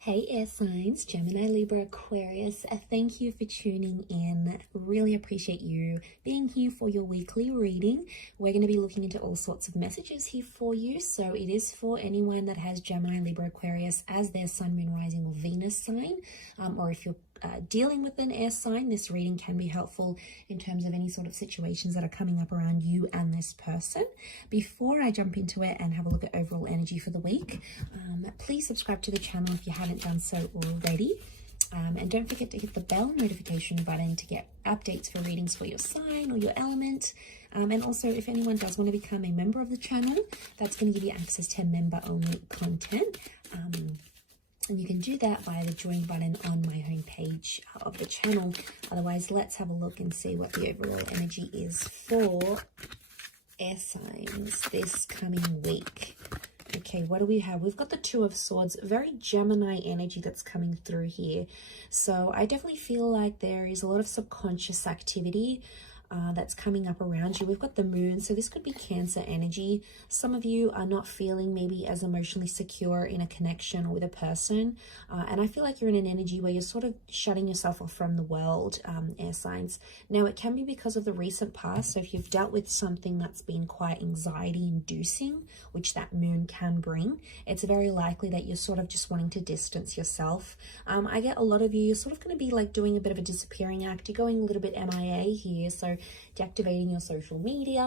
Hey air signs, Gemini, Libra, Aquarius, thank you for tuning in. Really appreciate you being here for your weekly reading. We're going to be looking into all sorts of messages here for you. So it is for anyone that has Gemini, Libra, Aquarius as their sun, moon, rising or Venus sign. Or if you're dealing with an air sign, this reading can be helpful in terms of any sort of situations that are coming up around you and this person. Before I jump into it and have a look at overall energy for the week, please subscribe to the channel if you haven't done so already. And don't forget to hit the bell notification button to get updates for readings for your sign or your element. And also, if anyone does want to become a member of the channel, that's going to give you access to member-only content. And you can do that via the join button on my homepage of the channel. Otherwise, let's have a look and see what the overall energy is for air signs this coming week. Okay, what do we have? We've got the Two of Swords, very Gemini energy that's coming through here. So I definitely feel like there is a lot of subconscious activity that's coming up around you. We've got the moon, so this could be Cancer energy. Some of you are not feeling maybe as emotionally secure in a connection or with a person, and I feel like you're in an energy where you're sort of shutting yourself off from the world, air signs. Now it can be because of the recent past, so if you've dealt with something that's been quite anxiety inducing, which that moon can bring, it's very likely that you're sort of just wanting to distance yourself. I get a lot of you're sort of going to be like doing a bit of a disappearing act. You're going a little bit MIA here, so deactivating your social media,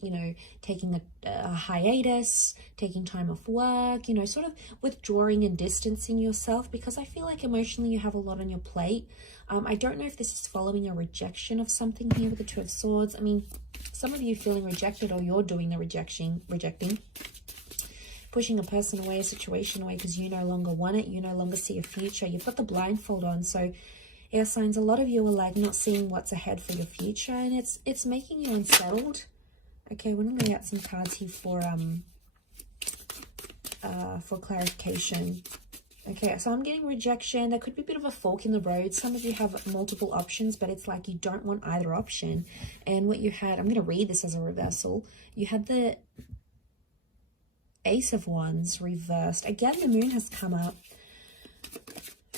you know, taking a hiatus, taking time off work, you know, sort of withdrawing and distancing yourself, because I feel like emotionally you have a lot on your plate. I don't know if this is following a rejection of something here with the Two of Swords. I mean, some of you feeling rejected, or you're doing the rejecting, pushing a person away, a situation away because you no longer want it, you no longer see a future. You've got the blindfold on, so air signs, a lot of you are like not seeing what's ahead for your future, and it's making you unsettled. Okay, we're going to lay out some cards here for clarification. Okay, so I'm getting rejection. There could be a bit of a fork in the road. Some of you have multiple options, but it's like you don't want either option. And what you had, I'm going to read this as a reversal. You had the Ace of Wands reversed. Again, the moon has come up.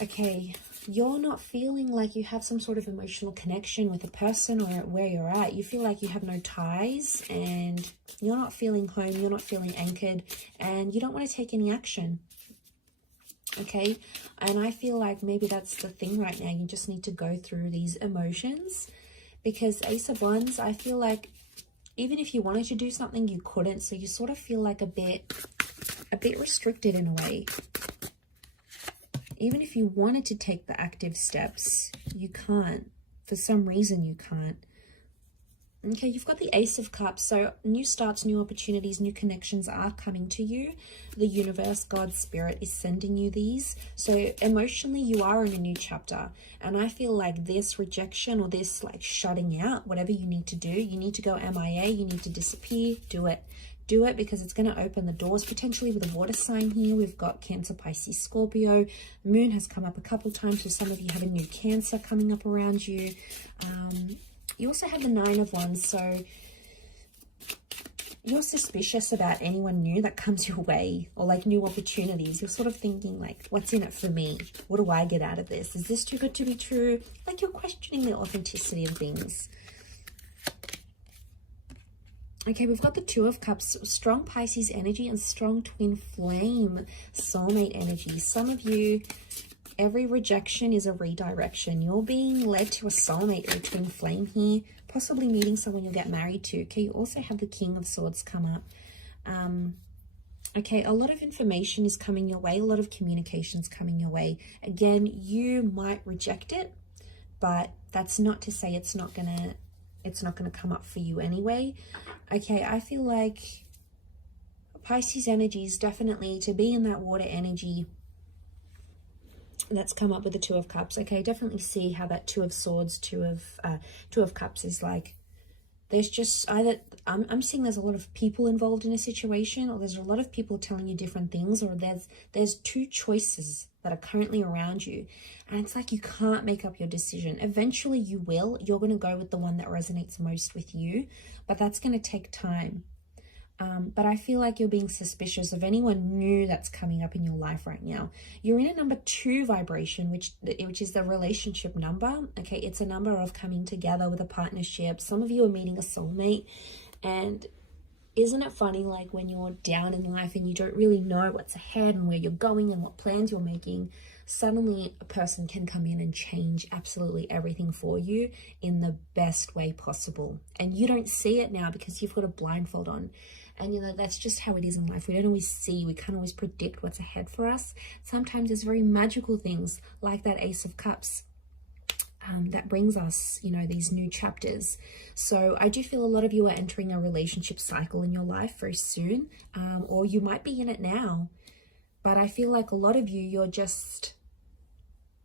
Okay, you're not feeling like you have some sort of emotional connection with a person or where you're at. You feel like you have no ties and you're not feeling home, you're not feeling anchored, and you don't want to take any action. Okay, and I feel like maybe that's the thing right now. You just need to go through these emotions, because Ace of Wands, I feel like even if you wanted to do something, you couldn't. So you sort of feel like a bit restricted in a way. Even if you wanted to take the active steps, you can't. For some reason, you can't. Okay, you've got the Ace of Cups. So new starts, new opportunities, new connections are coming to you. The universe, God, Spirit is sending you these. So emotionally, you are in a new chapter. And I feel like this rejection or this like shutting out, whatever you need to do, you need to go MIA, you need to disappear, do it. Do it, because it's going to open the doors, potentially with a water sign here. We've got Cancer, Pisces, Scorpio. The moon has come up a couple times, so some of you have a new Cancer coming up around you. You also have the Nine of Wands, so you're suspicious about anyone new that comes your way, or like new opportunities. You're sort of thinking like, what's in it for me? What do I get out of this? Is this too good to be true? Like you're questioning the authenticity of things. Okay, we've got the Two of Cups, strong Pisces energy and strong twin flame soulmate energy. Some of you, every rejection is a redirection. You're being led to a soulmate or a twin flame here, possibly meeting someone you'll get married to. Okay, you also have the King of Swords come up. Okay, a lot of information is coming your way, a lot of communications coming your way. Again, you might reject it, but that's not to say it's not gonna come up for you anyway. Okay, I feel like Pisces energy is definitely to be in that water energy that's come up with the Two of Cups. Okay, definitely see how that Two of Swords, Two of Cups is like, there's just either, I'm seeing there's a lot of people involved in a situation, or there's a lot of people telling you different things, or there's two choices that are currently around you, and it's like you can't make up your decision. Eventually you will. You're going to go with the one that resonates most with you, but that's going to take time. But I feel like you're being suspicious of anyone new that's coming up in your life right now. You're in a number 2 vibration, which is the relationship number. Okay, it's a number of coming together with a partnership. Some of you are meeting a soulmate. And isn't it funny, like when you're down in life and you don't really know what's ahead and where you're going and what plans you're making, suddenly a person can come in and change absolutely everything for you in the best way possible. And you don't see it now because you've got a blindfold on. And you know, that's just how it is in life. We don't always see, we can't always predict what's ahead for us. Sometimes there's very magical things like that Ace of Cups that brings us, you know, these new chapters. So I do feel a lot of you are entering a relationship cycle in your life very soon, or you might be in it now. But I feel like a lot of you, you're just,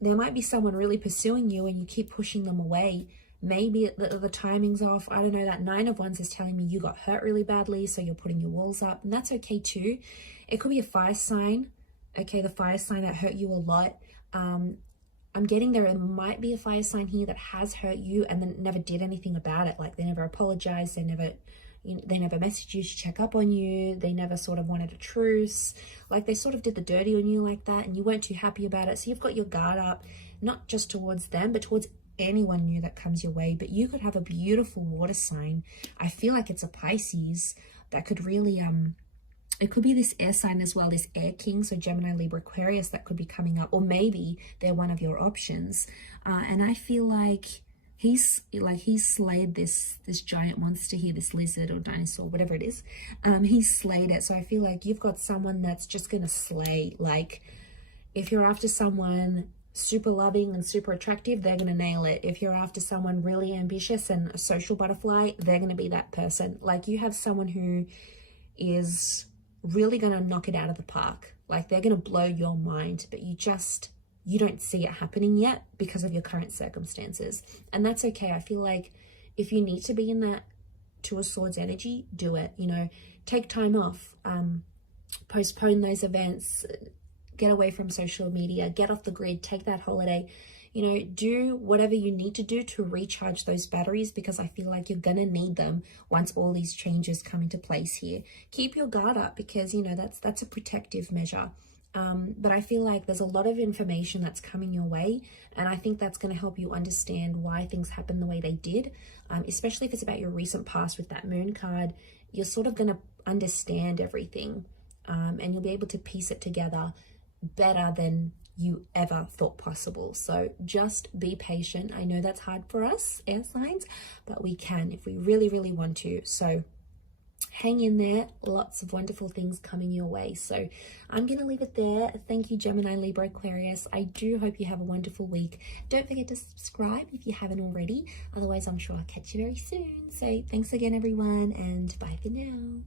there might be someone really pursuing you and you keep pushing them away. Maybe the timing's off. I don't know. That 9 of Wands is telling me you got hurt really badly, so you're putting your walls up, and that's okay too. It could be a fire sign. Okay, the fire sign that hurt you a lot. I'm getting there might be a fire sign here that has hurt you and then never did anything about it. Like they never apologized, they never messaged you to check up on you, they never sort of wanted a truce. Like they sort of did the dirty on you like that and you weren't too happy about it. So you've got your guard up, not just towards them, but towards anyone new that comes your way. But you could have a beautiful water sign. I feel like it's a Pisces that could really it could be this air sign as well, this air king, so Gemini, Libra, Aquarius, that could be coming up, or maybe they're one of your options. And I feel like he's slayed this giant monster here, this lizard or dinosaur, whatever it is. He's slayed it. So I feel like you've got someone that's just gonna slay. Like if you're after someone super loving and super attractive, they're gonna nail it. If you're after someone really ambitious and a social butterfly, they're gonna be that person. Like you have someone who is really gonna knock it out of the park. Like they're gonna blow your mind, but you don't see it happening yet because of your current circumstances. And that's okay. I feel like if you need to be in that 2 of Swords energy, do it. You know, take time off, postpone those events, get away from social media, get off the grid, take that holiday. You know, do whatever you need to do to recharge those batteries, because I feel like you're going to need them once all these changes come into place here. Keep your guard up because, you know, that's a protective measure. But I feel like there's a lot of information that's coming your way. And I think that's going to help you understand why things happen the way they did, especially if it's about your recent past with that Moon card. You're sort of going to understand everything and you'll be able to piece it together better than you ever thought possible. So just be patient. I know that's hard for us air signs, but we can if we really, really want to. So hang in there. Lots of wonderful things coming your way. So I'm going to leave it there. Thank you, Gemini, Libra, Aquarius. I do hope you have a wonderful week. Don't forget to subscribe if you haven't already. Otherwise, I'm sure I'll catch you very soon. So thanks again, everyone, and bye for now.